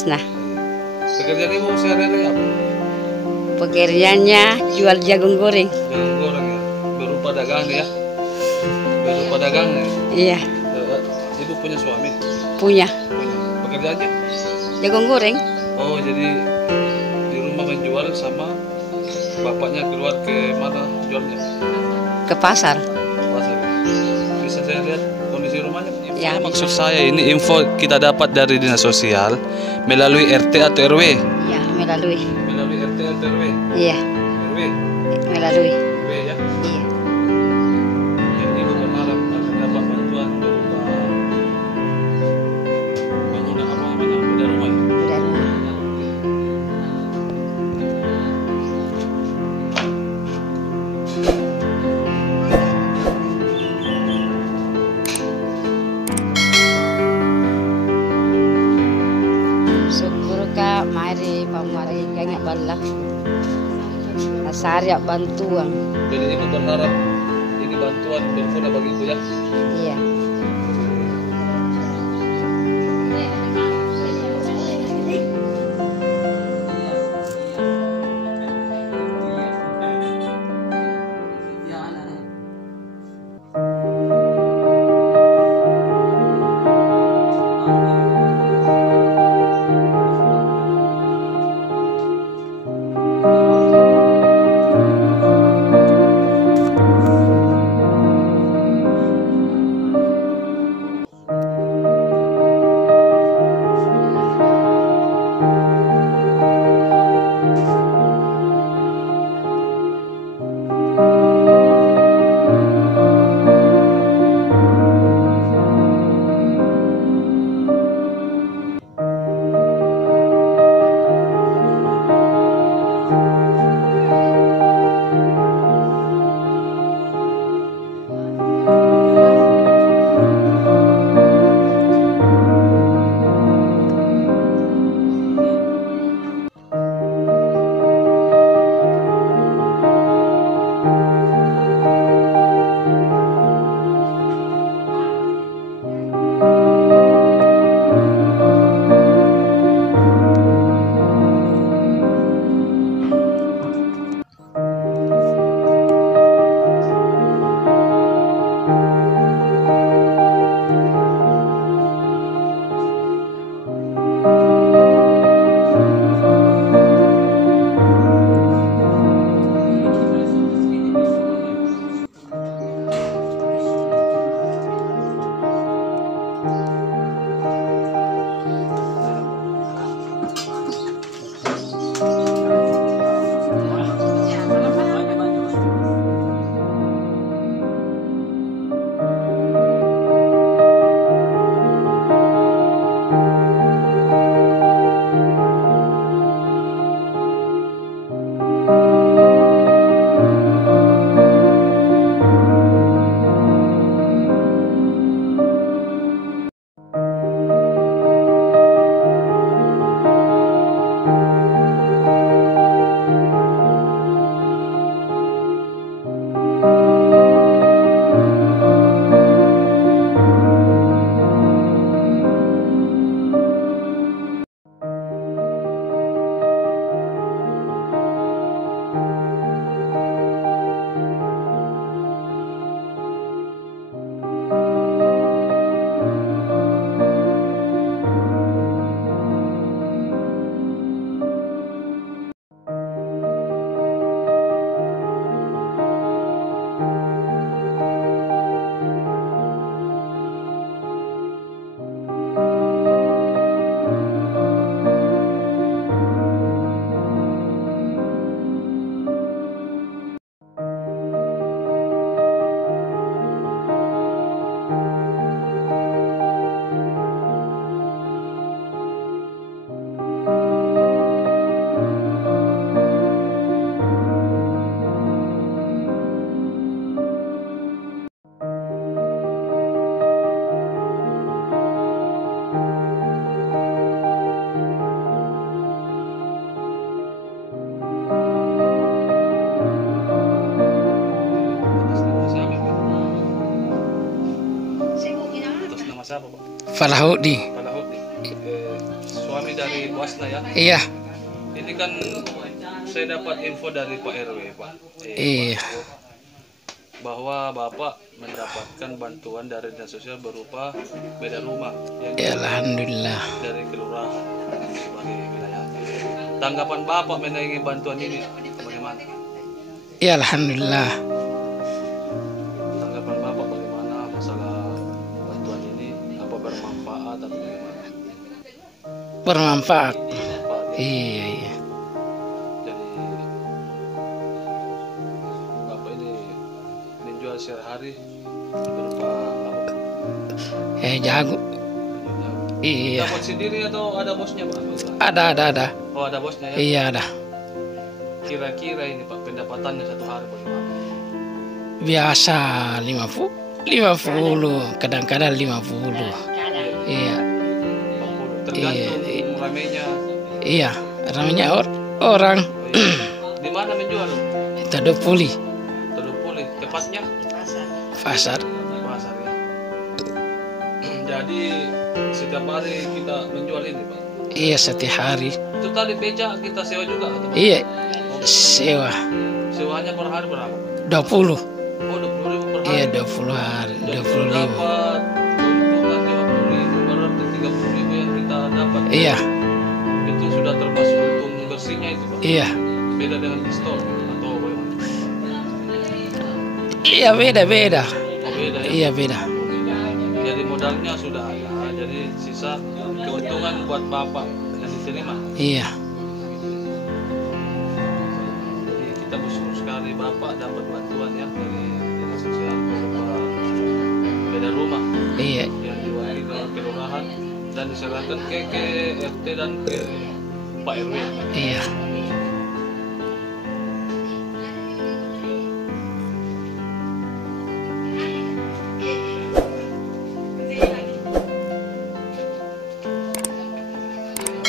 Hasna. Pekerjaan ibu sehari-hari apa? Pekerjaannya jual jagung goreng. Jagung goreng ya, berupa dagang ya? Berupa dagang ya? Iya, Ibu punya suami? punya Punya. Pekerjaannya? jagung goreng. Oh, jadi di rumah menjual sama bapaknya keluar ke mana jualnya? Ke pasar. Pasar. Bisa saya lihat kondisi rumahnya? Ya, Maksud saya ini info kita dapat dari dinas sosial melalui RT atau RW? Ya, melalui. Melalui RT atau RW? Iya, RW? melalui. RW ya? Iya. Jadi ibu berharap akan dapat bantuan berupa bangunan apa namanya? Beda rumah ya? Udah rumah. Syukur Kak, mari pamari kayaknya balak. Nasari bantuan. Jadi ibu berharap ini bantuan berguna bagi ibu ya? Iya. Siapa Pak? Falahudi. Falahudi. Suami dari Ibu Hasna ya. Iya. Ini kan saya dapat info dari Pak RW, Pak. Iya. Bahwa Bapak mendapatkan bantuan dari dinas sosial berupa beda rumah yang Ya, alhamdulillah. dari kelurahan sebagai wilayahnya. Tanggapan Bapak mengenai bantuan ini bagaimana? Ya, alhamdulillah. Tanggapan Bapak bagaimana masalah bantuan ini? Apa bermanfaat atau bagaimana? Bermanfaat. Manfaat, ya? Iya, iya. Jadi Bapak ini menjual sehari-hari berupa apa? Jago. Iya. Dapat sendiri atau ada bosnya, Pak? Ada. Oh, ada bosnya ya? Iya, ada. Kira-kira ini Pak pendapatannya satu hari bagaimana? Biasa 50, kadang-kadang 50. Iya. 40. Tergantung ramenya. Iya, ramenya orang. Oh, iya. Di mana menjual? Tadopuli, Tadopuli. Tepatnya? pasar. Pasar ya. Jadi setiap hari kita menjual ini, Pak. Iya, setiap hari. Itu tadi beca kita sewa juga atau? Iya, sewa Sewanya per hari berapa? 20. Oh, 20.000 per hari. Iya, 20 hari, Jadi 25. dapat keuntungan 50.000, berarti 30.000 yang kita dapat. Iya, Itu sudah termasuk untung bersihnya itu, Pak. iya. Beda dengan pistol atau bagaimana? Iya, beda. Oh, beda ya? Iya, beda. Jadi modalnya sudah ada, jadi sisa keuntungan buat Bapak yang diterima. Iya, Jadi kita bersyukur sekali Bapak dapat bantuan ya dari dinas sosial berupa beda rumah iya. yang diwakili oleh kelurahan dan diserahkan ke RT dan ke Pak RW. Iya.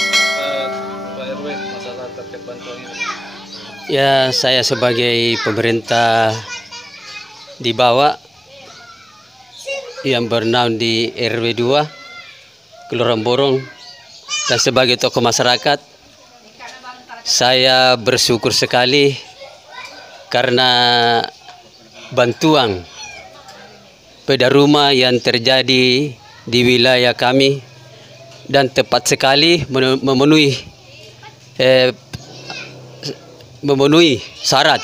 Pak RW, masalah terkait bantuan ini. Ya, saya sebagai pemerintah di bawah yang bernaung di RW 2 Kelurahan Borong dan sebagai tokoh masyarakat, saya bersyukur sekali karena bantuan beda rumah yang terjadi di wilayah kami dan tepat sekali memenuhi syarat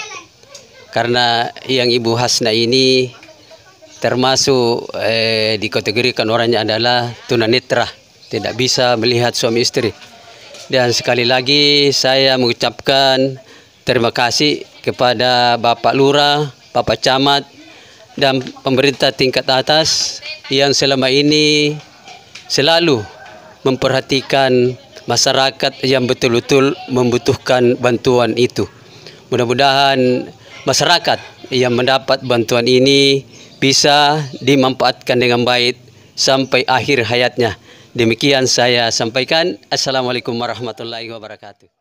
karena yang Ibu Hasna ini termasuk dikategorikan orangnya adalah tunanetra, tidak bisa melihat suami istri. Dan sekali lagi saya mengucapkan terima kasih kepada Bapak Lurah, Bapak Camat, dan pemerintah tingkat atas yang selama ini selalu memperhatikan masyarakat yang betul-betul membutuhkan bantuan itu. Mudah-mudahan masyarakat yang mendapat bantuan ini bisa dimanfaatkan dengan baik sampai akhir hayatnya. Demikian saya sampaikan. Assalamualaikum warahmatullahi wabarakatuh.